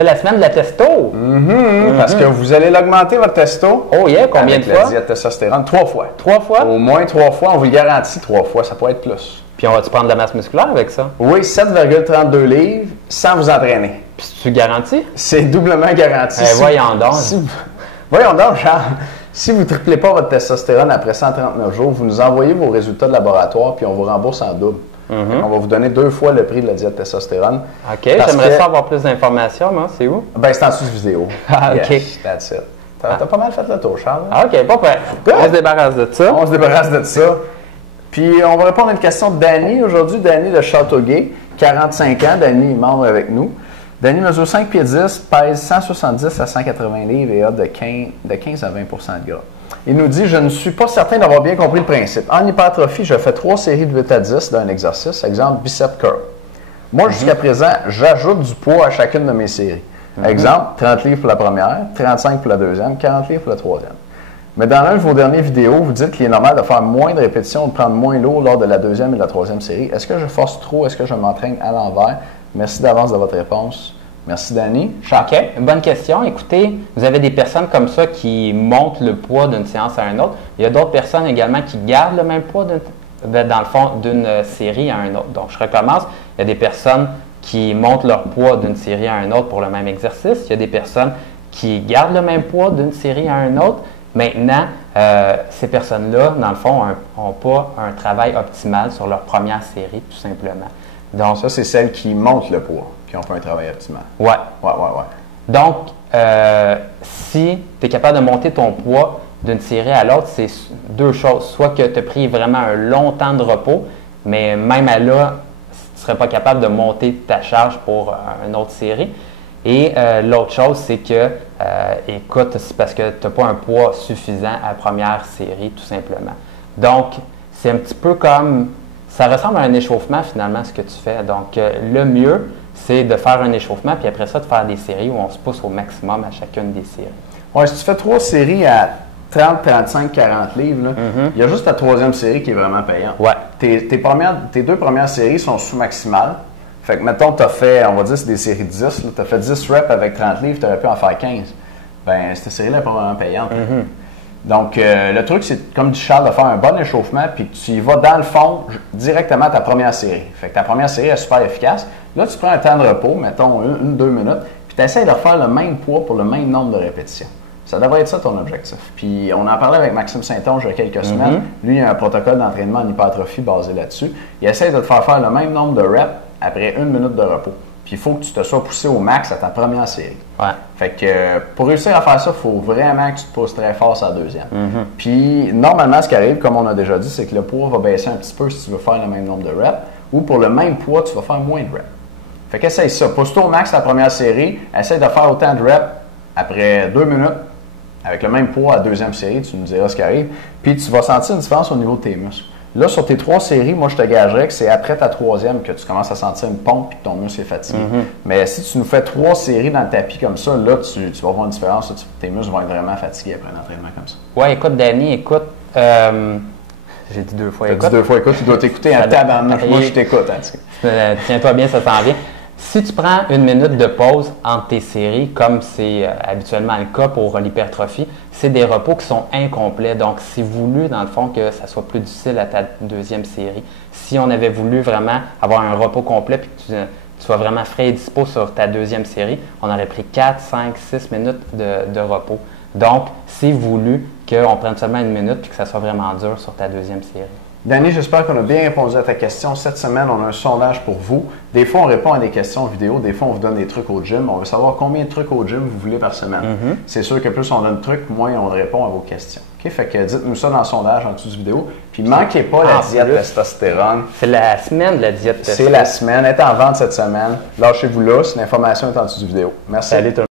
C'est la semaine de la testo. Parce que vous allez l'augmenter, votre testo. Oh yeah, combien de fois? La diète testostérone, 3 fois. 3 fois? Au moins 3 fois, on vous le garantit 3 fois, ça peut être plus. Puis on va-tu prendre de la masse musculaire avec ça? Oui, 7,32 livres sans vous entraîner. Puis tu garantis? C'est doublement garanti. Voyons donc. Voyons donc, Charles. Si vous ne triplez pas votre testostérone après 139 jours, vous nous envoyez vos résultats de laboratoire puis on vous rembourse en double. On va vous donner 2 fois le prix de la diète testostérone. OK, j'aimerais ça avoir plus d'informations, moi. C'est où? Ben, c'est en dessous de vidéo. Ah, OK. Yes, that's it. T'as pas mal fait le tour, Charles. Ah, OK, pas prêt. On se débarrasse de ça. On se débarrasse de ça. Puis, on va répondre à une question de Danny aujourd'hui. Danny de Châteauguay, 45 ans. Danny est membre avec nous. Danny mesure 5 pieds 10, pèse 170 à 180 livres et a de 15 à 20 de gras. Il nous dit « Je ne suis pas certain d'avoir bien compris le principe. En hypertrophie, je fais 3 séries de 8 à 10 d'un exercice, exemple bicep curl. Moi, jusqu'à présent, j'ajoute du poids à chacune de mes séries. Exemple, 30 livres pour la première, 35 pour la deuxième, 40 livres pour la troisième. Mais dans l'un de vos dernières vidéos, vous dites qu'il est normal de faire moins de répétitions, de prendre moins lourd lors de la deuxième et de la troisième série. Est-ce que je force trop? Est-ce que je m'entraîne à l'envers? Merci d'avance de votre réponse. Merci, Danny. OK, bonne question. Écoutez, vous avez des personnes comme ça qui montent le poids d'une séance à une autre. Il y a d'autres personnes également qui gardent le même poids, dans le fond, d'une série à une autre. Donc, je recommence. Il y a des personnes qui montent leur poids d'une série à une autre pour le même exercice. Il y a des personnes qui gardent le même poids d'une série à une autre. Maintenant, ces personnes-là, dans le fond, n'ont pas un travail optimal sur leur première série, tout simplement. Donc, ça, c'est celles qui montent le poids, qui ont fait un travail optimal. Ouais. Ouais. Donc, si tu es capable de monter ton poids d'une série à l'autre, c'est 2 choses. Soit que tu as pris vraiment un long temps de repos, mais même à là, tu ne serais pas capable de monter ta charge pour une autre série. Et l'autre chose, c'est que, écoute, c'est parce que tu n'as pas un poids suffisant à la première série, tout simplement. Donc, c'est un petit peu comme, ça ressemble à un échauffement finalement, ce que tu fais. Donc, le mieux, c'est de faire un échauffement, puis après ça, de faire des séries où on se pousse au maximum à chacune des séries. Oui, si tu fais 3 séries à 30, 35, 40 livres, là, il y a juste ta troisième série qui est vraiment payante. Ouais. Tes 2 premières séries sont sous-maximales. Fait que, mettons, tu as fait, on va dire, c'est des séries de 10, tu as fait 10 reps avec 30 livres, tu aurais pu en faire 15. Bien, cette série-là n'est pas vraiment payante. Donc, le truc, c'est, comme dit Charles, de faire un bon échauffement, puis que tu y vas dans le fond directement à ta première série. Fait que ta première série est super efficace. Là, tu prends un temps de repos, mettons 1-2 minutes, puis tu essaies de refaire le même poids pour le même nombre de répétitions. Ça devrait être ça ton objectif. Puis, on en parlait avec Maxime Saint-Onge il y a quelques semaines. Lui, il a un protocole d'entraînement en hypertrophie basé là-dessus. Il essaie de te faire le même nombre de reps après 1 minute de repos. Puis il faut que tu te sois poussé au max à ta première série. Ouais. Fait que pour réussir à faire ça, il faut vraiment que tu te pousses très fort sur la deuxième. Puis normalement, ce qui arrive, comme on a déjà dit, c'est que le poids va baisser un petit peu si tu veux faire le même nombre de reps. Ou pour le même poids, tu vas faire moins de reps. Fait qu'essaye ça. Pousse-toi au max la première série. Essaye de faire autant de reps après 2 minutes. Avec le même poids à la deuxième série, tu nous diras ce qui arrive. Puis tu vas sentir une différence au niveau de tes muscles. Là, sur tes 3 séries, moi, je te gagerais que c'est après ta troisième que tu commences à sentir une pompe et que ton muscle est fatigué. Mais si tu nous fais 3 séries dans le tapis comme ça, là, tu vas voir une différence. Là, tes muscles vont être vraiment fatigués après un entraînement comme ça. Oui, écoute, Danny, écoute, j'ai dit 2 fois écoute. Tu as dit 2 fois écoute, tu dois t'écouter en tabarnouche. Moi, je t'écoute. Tiens-toi bien, ça s'en vient. Si tu prends 1 minute de pause entre tes séries, comme c'est habituellement le cas pour l'hypertrophie, c'est des repos qui sont incomplets. Donc, c'est voulu, dans le fond, que ça soit plus difficile à ta deuxième série. Si on avait voulu vraiment avoir un repos complet et que tu sois vraiment frais et dispo sur ta deuxième série, on aurait pris 4, 5, 6 minutes de repos. Donc, c'est voulu qu'on prenne seulement 1 minute et que ça soit vraiment dur sur ta deuxième série. Danny, j'espère qu'on a bien répondu à ta question. Cette semaine, on a un sondage pour vous. Des fois, on répond à des questions vidéo. Des fois, on vous donne des trucs au gym. On veut savoir combien de trucs au gym vous voulez par semaine. C'est sûr que plus on donne de trucs, moins on répond à vos questions. OK? Fait que dites-nous ça dans le sondage en dessous de vidéo. Puis, ne manquez pas la diète testostérone. C'est la semaine de la diète testostérone. C'est la semaine. Elle est en vente cette semaine. Lâchez-vous là. Si l'information est en dessous de vidéo. Merci. Salut tout le monde.